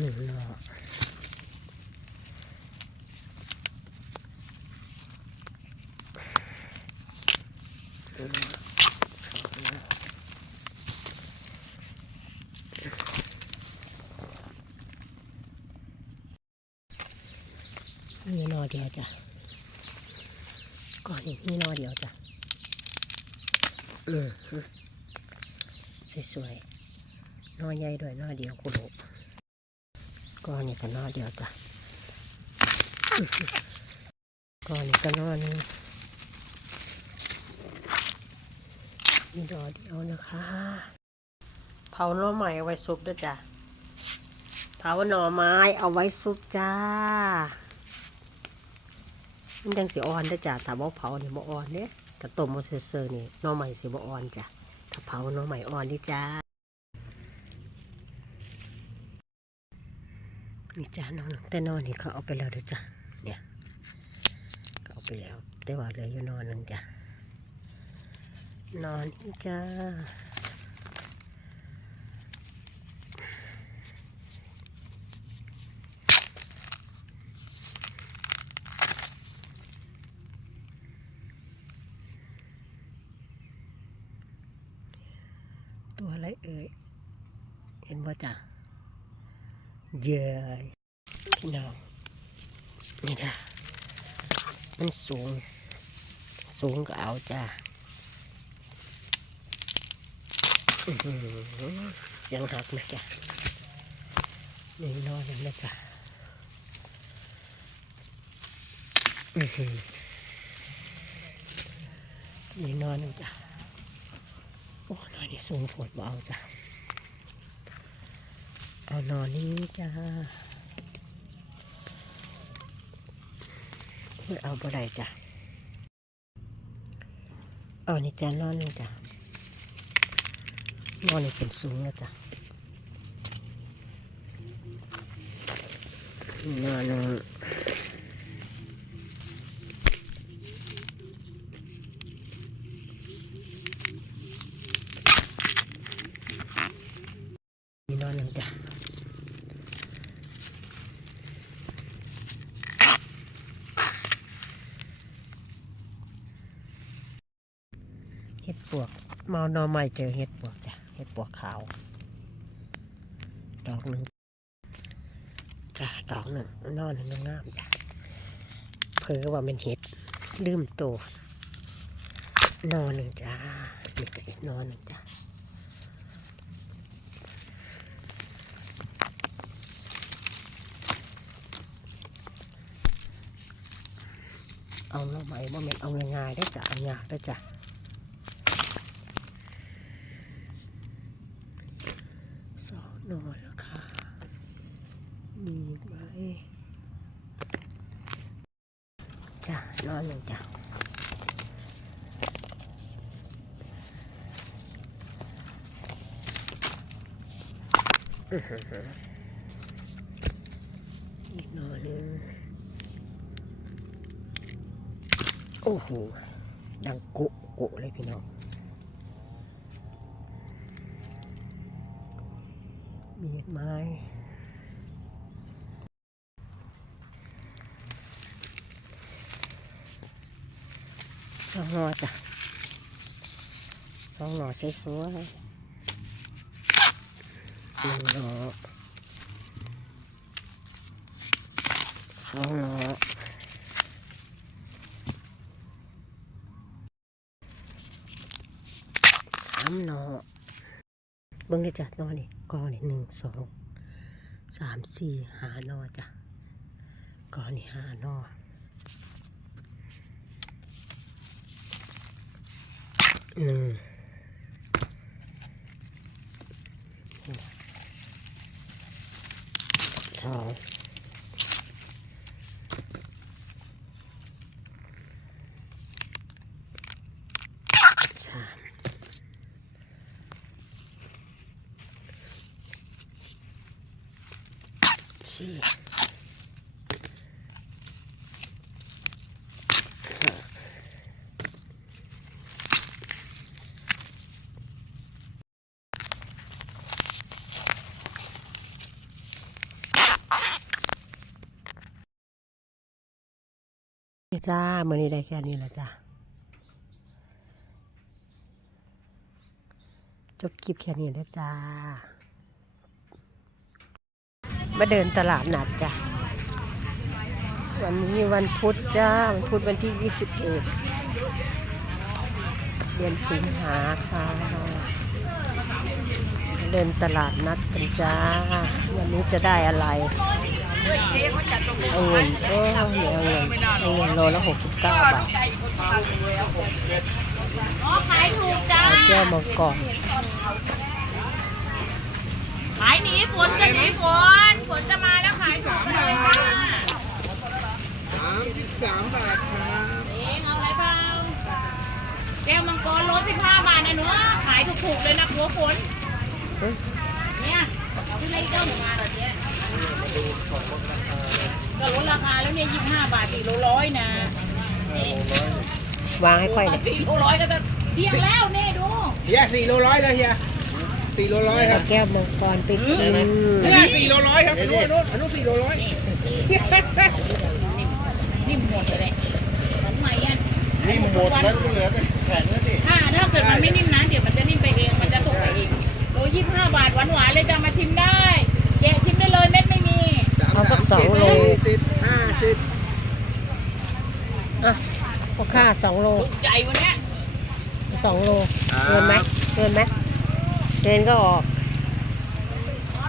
หนึ่งหนอหนึ่งหน่อสองหน่อมีหนอเดียวจ้ะก่อนนี้มีหนอเดียวจ้ะอืมสวยๆหนอใหญ่ด้วยหนอเดียวคุโรก้ อนนี้ก็หนอเดียวจ้ะก้อนนี้ก็นอหนึงมีหนอเดียวนะคะ เผาหน่อไม้เอาไว้ซุปด้วยจ้ะเผาหน่อไม้เอาไว้ซุปจ้ามันยังสิอ่อนได้จ้ะถ้าบ่เผาเนี่ยบ่อ่อนเด้กระต้มบ่เซ่อๆนี่หน่อใหม่สิบ่อ่อนจ้ะถ้าเผาหน่อใหม่อ่อนนี่จ้า นี่จ้าน้องแต่นอนนี่เขาเอาไปแล้วเด้อจ้ะเนี่ยเขาเอาไปแล้ว แต่ว่าเหลืออยู่นอนหนึ่งจ้ะนอนนี่จ้าตัวอะไรเอ่ยเห็นบ่จ้ะ เย้ยพี่น้องนี่จ้ะมันสูง สูงก็เอาจ้าอยังหักนะจ้ะนี่นอนแล้วนะจ้ะนี่นอนแล้วจ้ะโอ้นอนนี่สูงโผดเอาจ้ะ เอานอนนี้จ้าเพื่อเอาบ่ได้จ้ะเอานี่จ้านอนนี่จ้ะนอนนี่เป็นสูงแล้วจ้ะนอนนอนนี่นอนหนึ่งจ้ะเห็ดปวกเมาหนอใหม่เจอเห็ดปวกจ้ะเห็ดปวกขาว ดอกหนึ่งจ้ะดอกหนึ่งนอนหนึ่งงามจ้ะเพิ่ว่าเป็นเห็ดลืมโตวนอนหนึ่งจ้านี่ก็อีกนอนหนึ่งจ้ะเอาหน่อไม้บ่แม่นเอาง่ายๆได้จ้ะเอายากได้จ้ะ สอง หน่อยแล้วค่ะ มีไหมจ้ะนอนหนึ่งจ้ะอื้อหืออีกหน่อยหนึ่งโอ้โห ดังกุกุเลยพี่น้อง มีดไม้สองหน่อจ้ะสองหน่อสวยหนึ่งหน่อสองหน่อสามหน่อ เบิ้งได้จ้ะนอนี่กอนี่หนึ่งสองสามสี่หานอจ้ะกอนี่หานอหนึ่ง ชีจ้ามื่อนี้ได้แค่นี้ละจ้าจบคลิปแค่นี้แล้วจ้า มาเดินตลาดนัดจ้ะ วันนี้วันพุธจ้า วันพุธวันที่ 21 เดือนสิงหาค่ะ เดินตลาดนัดกันจ้า วันนี้จะได้อะไรเอาเงินเออเนี่ยเอเงินเอาเงินโลละ69บเก้าทอ๋อขายถูกจ้าเอาแก้วมังกรขายหนีฝนจะหนีฝน ฝนจะมาแล้วขายถูกเลยจ้าสามสิบสามบาทครับเองเอาอะไรเปล่าแก้วมังกรรถสิบห้าบาทนะหนูขายถูกๆเลยนะหัวฝนเอ้ยเนี่ยที่ไรเจ้าหนูมาเหรอเจ๊ก็ลดราคาแล้วเนี่ยยี่สิบห้าบาทสี่โลร้อยนะวางให้ค่อยเลยสี่โลร้อยก็จะเพียงแล้วเนี่ยดูเฮียสี่โลร้อยเลยเฮียสี่โลร้อยคเอารับแก้วมังกรไปกินเนี่ยสี่โลร้ อยครับอนุอนุอนุสี่โลร้อยนิ่มหมดเลยของใหม่อะนี่หมดแล้วก็เหลือแต่แข็งแล้วสิถ้าถ้าเกิดมันไม่นิ่มนะเดี๋ยวมันจะนิ่มไปเองมันจะตกไปเองโลยี่สิบห้าบาทหวานๆเลยจะมาชิมได้แกะชิมได้เลยเม็ดไม่มีเอาสักสองโลสี่สิบห้าสิบอะพอค่าสองโลลูกใหญ่วันเนี้ยสองโลเกินไหมเกินไหมเกินก็ออก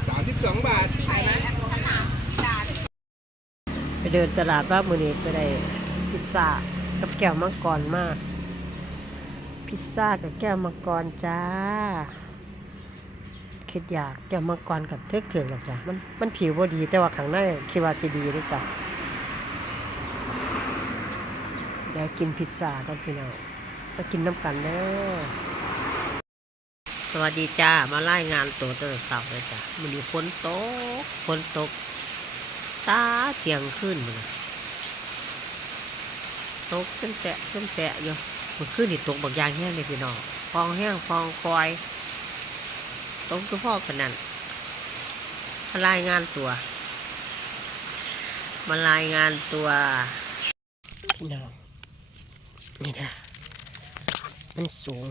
สามสิบสองบาท ไป เดินตลาดว่ามือนี้ก็ได้พิซซ่ากับแก้วมังกรมาก พิซซ่ากับแก้วมังกรจ้าคิดอยากแก้วมังกรกับเทือกเถื่อนหรอกจ้ะมันมันผิวบ่ดีแต่ว่าข้างในคิดว่าสิดีเด้วยจ้ะเดี๋ยวกินพิซซ่ากันพี่น้องมากินน้ำกันเด้อสวัสดีจ้ามารายงานตัวตั้งแต่เสาร์เลยจ้ะมันนี้ฝนตกฝนตก ตาเที่ยงขึ้นมันตกเส้นแสะเส้นแสะอยู่มันขึ้นนี่ตกบางอย่างแห้งเลยพี่น้องฟองแห้งฟองคอยตกคือพ่อปานนั้นมารายงานตัว มารายงานตัวพี่น้องนี่นะมันสูง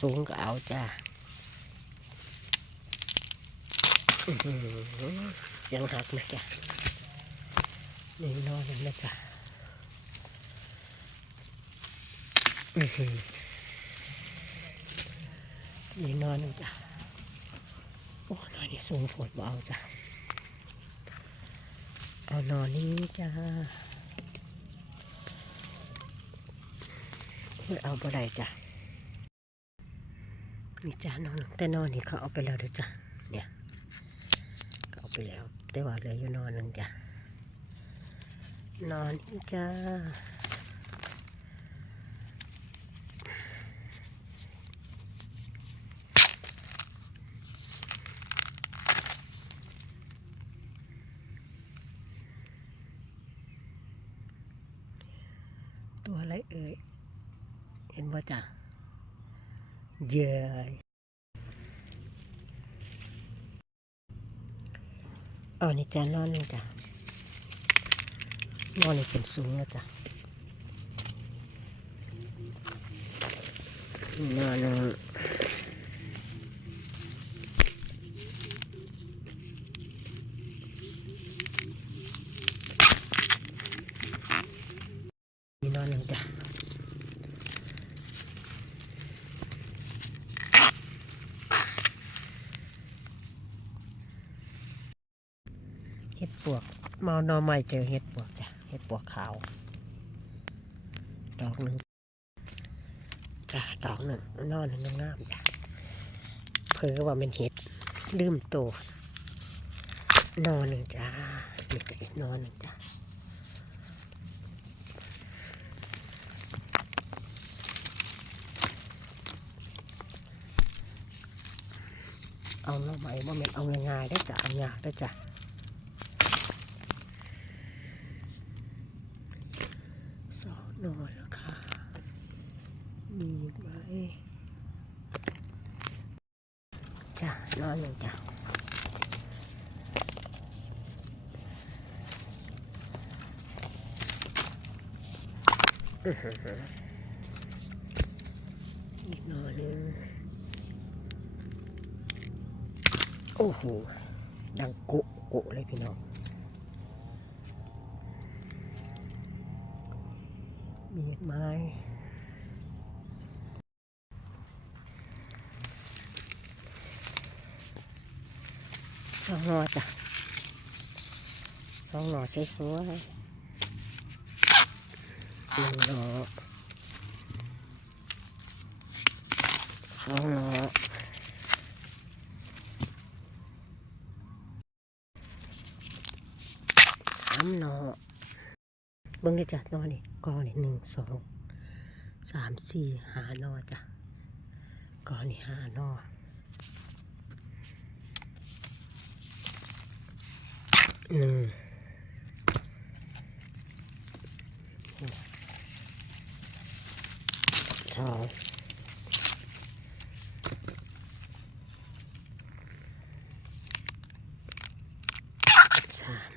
สูงก็เอาจ้า ยังหักนะจ๊ะนี่นอนนะจ๊ะนี่นอนนะจ๊ะโอ้นอนนี่สูงโผดเบาจ้ะเอานอนนี้จ้าไม่เอาบ่ได้จ้ะนี่จ้านอนแต่นอนนี่เขาเอาไปแล้วเด้อจ้ะเนี่ยเขาเอาไปแล้ว แต่ว่าเหลืออยู่นอนหนึ่งจ้ะนอนจ้าตัวอะไรเอ่ยเห็นว่าจ้ะเย้ย เอานี่จ้านอนนึ่งจ้ะนอนนี่เป็นสูงแล้วจ้ะนอนนึ่งนี่นอนหนึ่งจ้ะ เห็ดปวกเมานอนใหม่เจอเห็ดปวกจ้ะเห็ดปวกขาว ดอกหนึ่งจ้ะดอกหนึ่งนอนหนึ่งงามจ้ะเพิ่งว่าเป็นเห็ดลืมตัวนอนหนึ่งจ้านี่ก็อีกนอนหนึ่งจ้ะเอาเนาะไหมว่ามันเอาง่ายๆได้จ้ะเอายากได้จ้ะสอง หน่อยแล้วค่ะมีอีกไหมจ้ะนอนหนึ่งจ้ะอื้อหืออีกหน่อยหนึงโอ้โห ดังกุกุเลยพี่น้อง มีดไม้สองหนอจ้ะสองหนอสวยหนึ่งหนอสองหนอสามหนอ เบิ้งได้จ้ะนอนี่กอนี่หนึ่งสองสามสี่หานอจ้ะกอนี่หานอหนึ่งสองสาม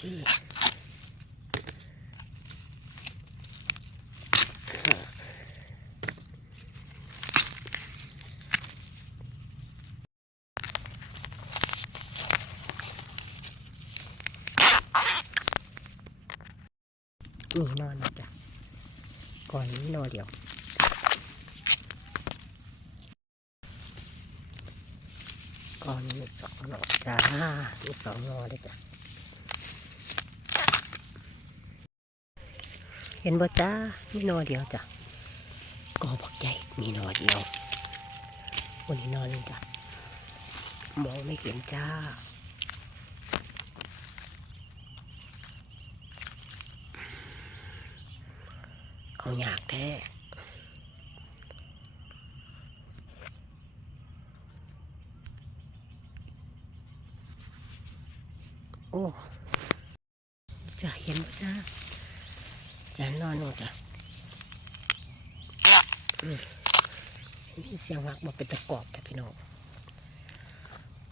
สี่ห้านี่นอนนะจ๊ะก่อนนี้นอนเดียวก่อนนี้สองนอนจ้ามีสองนอนเลยจ้ะ เห็นบ่จ้ามีนอนเดียวจ้ะกอบอกใหญ่มีนอนเดียววันนี้นอนเลยจ้ะมองไม่เห็นจ้าเอาอยากแท้โอ้จะเห็นบ่จ้า จะนอนหนูจ้ะอืมมีเสียงหักมาเป็นตะกรอบแต่พี่น้อง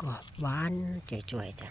กรอบหวานจ่วยๆจ้ะ